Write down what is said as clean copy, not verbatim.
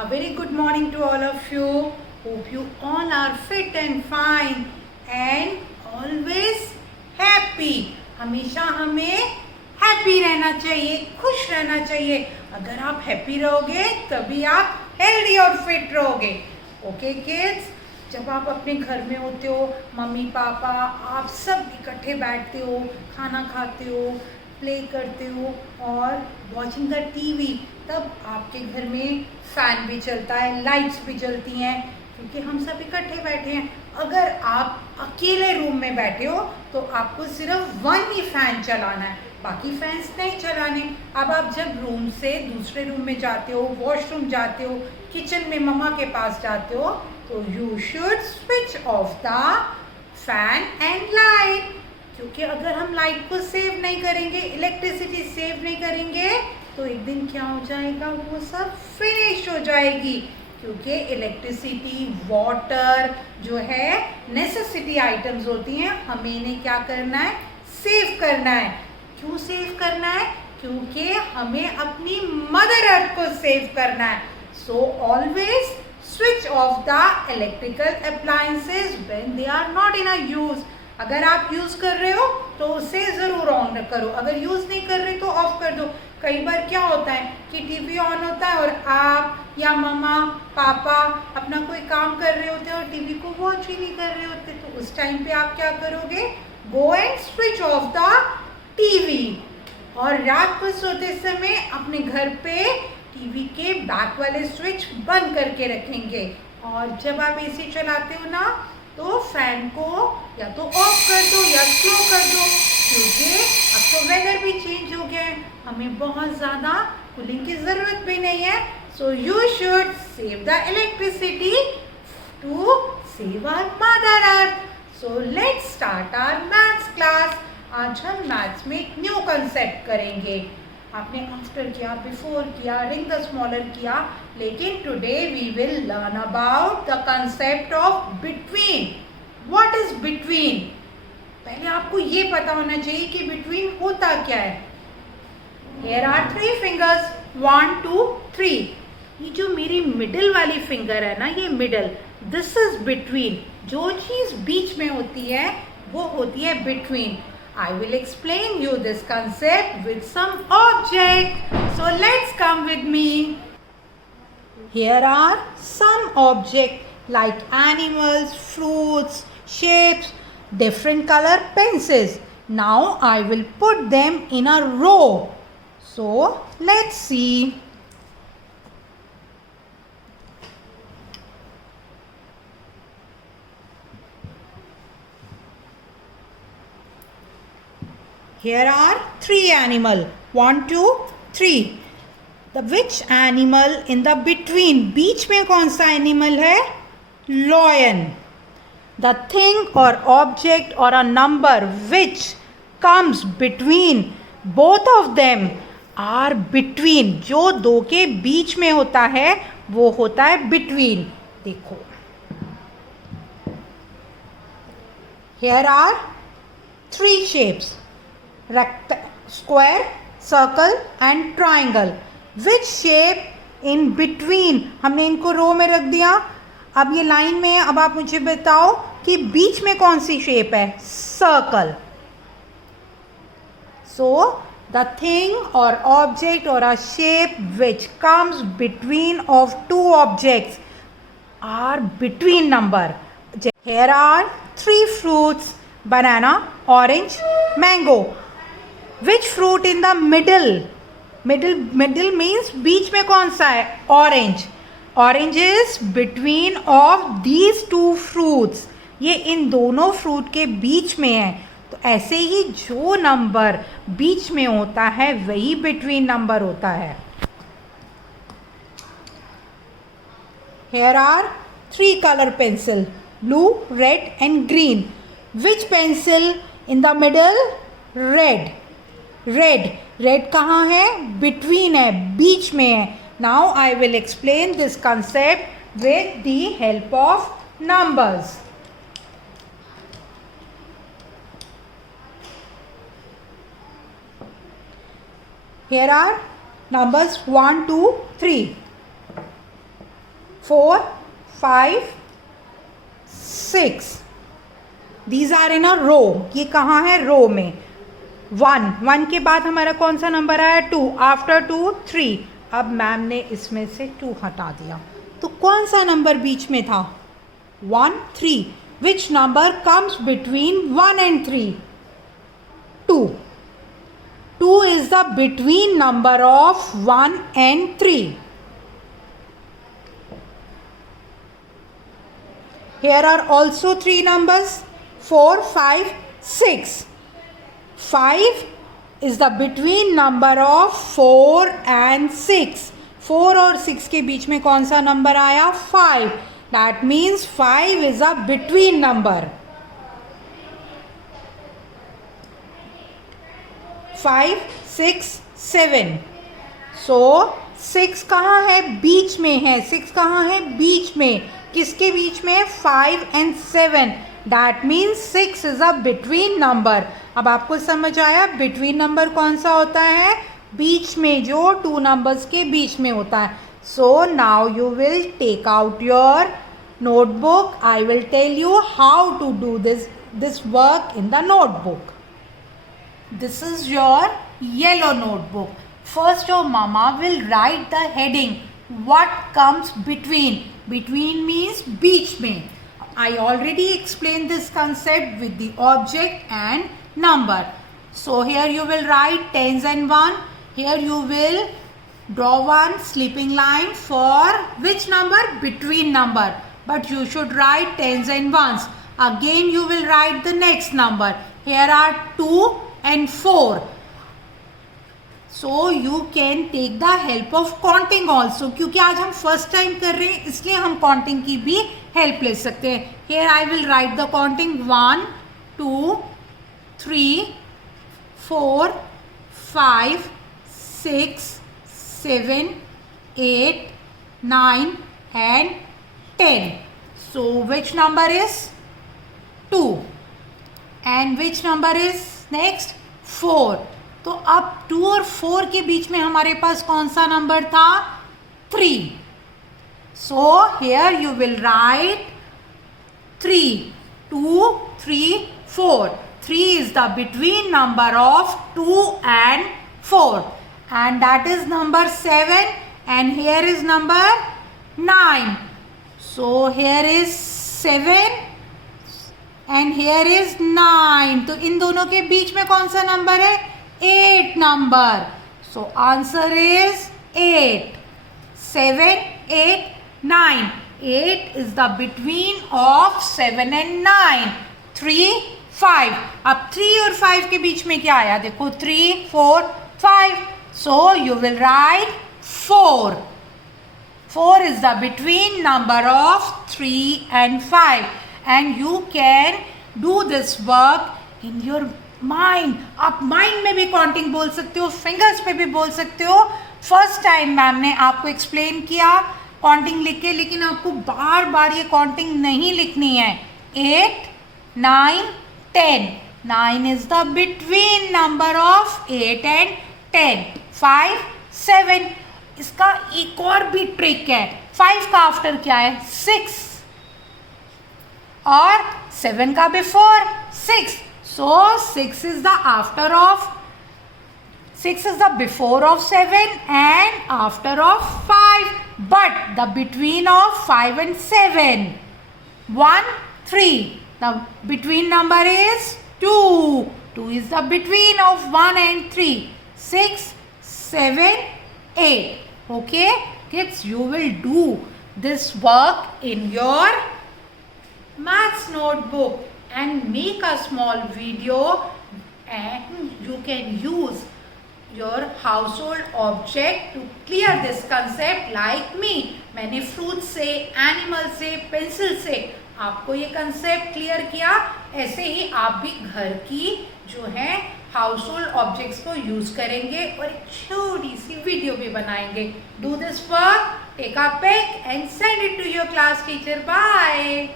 A very good morning to all of you. Hope you all are fit and fine and always happy. हमेशा हमें happy रहना चाहिए, खुश रहना चाहिए. अगर आप हैप्पी रहोगे तभी आप हेल्दी और फिट रहोगे. ओके किड्स, जब आप अपने घर में होते हो, मम्मी पापा आप सब इकट्ठे बैठते हो, खाना खाते हो, प्ले करते हो और वॉचिंग द टीवी, तब आपके घर में फ़ैन भी चलता है, लाइट्स भी जलती हैं क्योंकि हम सब इकट्ठे बैठे हैं. अगर आप अकेले रूम में बैठे हो तो आपको सिर्फ वन ही फ़ैन चलाना है, बाकी फैंस नहीं चलाने. अब आप जब रूम से दूसरे रूम में जाते हो, वॉशरूम जाते हो, किचन में मम्मा के पास जाते हो, तो you should switch off the fan and light. क्योंकि अगर हम लाइट को सेव नहीं करेंगे, इलेक्ट्रिसिटी सेव नहीं करेंगे, तो एक दिन क्या हो जाएगा, वो सब फिनिश हो जाएगी. क्योंकि इलेक्ट्रिसिटी, वाटर जो है नेसेसिटी आइटम्स होती हैं, हमें इन्हें क्या करना है, सेव करना है. क्यों सेव करना है? क्योंकि हमें अपनी मदर अर्थ को सेव करना है. So always switch off the electrical appliances when they are not in a use. अगर आप यूज़ कर रहे हो तो उसे ज़रूर ऑन करो, अगर यूज़ नहीं कर रहे तो ऑफ कर दो. कई बार क्या होता है कि टीवी ऑन होता है और आप या मम्मा पापा अपना कोई काम कर रहे होते हैं और टीवी को वॉच ही नहीं कर रहे होते, तो उस टाइम पे आप क्या करोगे, go and switch off the TV. और रात को सोते समय अपने घर पे टीवी के बैक वाले स्विच बंद करके रखेंगे. और जब आप एसी चलाते हो ना, तो फैन को या तो ऑफ कर दो या स्लो कर दो, क्योंकि अब तो वेदर भी चेंज हो गया है, हमें बहुत ज़्यादा कूलिंग की ज़रूरत भी नहीं है. So you should save the electricity to save our mother earth. So let's start our maths class. आज हम मैथ्स में एक न्यू कंसेप्ट करेंगे. आपने आफ्टर किया, बिफोर किया, रिंग द स्मॉलर किया, लेकिन today we will learn about the concept of between. What is between? पहले आपको ये पता होना चाहिए कि बिटवीन होता क्या है. Here are three fingers, 1 2 3. ये जो मेरी मिडिल वाली फिंगर है ना, ये मिडल, दिस इज बिटवीन. जो चीज़ बीच में होती है वो होती है between. I will explain you this concept with some object. So let's come with me. Here are some objects like animals, fruits, shapes, different color pencils. Now I will put them in a row. So let's see. Here are three animals. 1 2 3. The which animal in the between? बीच में कौन सा animal है? Lion. The thing or object or a number which comes between both of them are between. जो दो के बीच में होता है वो होता है between. देखो, here are three shapes: square, circle and triangle. Which shape in between? हमने इनको रो में रख दिया. अब ये लाइन में है. अब आप मुझे बताओ कि बीच में कौन सी शेप है? Circle. So the thing or object or a shape which comes between of two objects are between number. Here are three fruits: banana, orange, mango. Which fruit in the middle? Middle means बीच में कौन सा है? Orange. Orange is between of these two fruits. ये इन दोनों fruit के बीच में है. तो ऐसे ही जो नंबर बीच में होता है वही बिटवीन नंबर होता है. Here are three color pencil: blue, red and green. Which pencil in the middle? Red. Red कहाँ है? बिटवीन है, बीच में है. Now I will explain this concept with the help of numbers. Here are numbers 1 2 3. 4, 5, 6. These are in a row. ये कहाँ है? रो में. 1 के बाद हमारा कौन सा नंबर आया? 2. आफ्टर 2 3. अब मैम ने इसमें से 2 हटा दिया, तो कौन सा नंबर बीच में था? 1, 3. Which number comes between 1 and 3? 2. 2 is the between number of 1 and 3. Here are also 3 numbers, 4, 5, 6. 5 is the between number of 4 and 6. 4 और 6 के बीच में कौन सा नंबर आया? 5. That means 5 is a between number. 5, 6, 7. So 6 कहाँ है? बीच में है. 6 कहाँ है? बीच में. किसके बीच में? 5 and 7. That means 6 is a between number. अब आपको समझ आया between number कौन सा होता है? बीच में, जो 2 numbers के बीच में होता है. So now you will take out your notebook. I will tell you how to do this work in the notebook. This is your yellow notebook. First your mama will write the heading. What comes between? Between means बीच में. I already explained this concept with the object and number. So here you will write tens and 1. Here you will draw one sleeping line for which number? Between number. But you should write tens and ones. Again you will write the next number. Here are 2 and 4. So you can take the help of counting also. क्योंकि आज हम first time कर रहे हैं, इसलिए हम counting की भी हेल्प ले सकते हैं. Here I will write the counting 1, 2, 3, 4, 5, 6, 7, 8, 9 and 10. So which number is? 2. And which number is next? 4. तो अब 2 और 4 के बीच में हमारे पास कौन सा नंबर था? 3. So here you will write 3. 2, 3, 4. 3 is the between number of 2 and 4. And that is number 7. And here is number 9. So here is 7 and here is 9. तो इन दोनों के बीच में कौन सा नंबर है? 8 number. So answer is 8. 7, 8, 9. 8 is the between of 7 and 9. 3, 5. अब 3 और 5 के बीच में क्या आया? देखो 3, 4, 5. So you will write 4. 4 is the between number of 3 and 5. And you can do this work in your mind. आप माइंड में भी काउंटिंग बोल सकते हो, फिंगर्स पे भी बोल सकते हो. फर्स्ट टाइम मैम ने आपको एक्सप्लेन किया काउंटिंग लिख के, लेकिन आपको बार बार ये काउंटिंग नहीं लिखनी है. 8, 9, 10. 9 is the between number of 8 and 10. 5, 7. इसका एक और भी ट्रिक है. 5 का आफ्टर क्या है? 6. और 7 का before 6. So 6 is the after of 6 is the before of 7 and after of 5. But the between of 5 and 7. 1, 3. The between number is 2. 2 is the between of 1 and 3. 6, 7, 8. Okay, kids, you will do this work in your maths notebook and make a small video, and you can use your household object to clear this concept like me. मैंने fruit से, animal से, pencil से आपको ये concept clear किया. ऐसे ही आप भी घर की जो है हाउस होल्ड ऑब्जेक्ट्स को यूज करेंगे और एक छोटी सी वीडियो भी बनाएंगे. Do this work, take a pic and send it to your class teacher. Bye.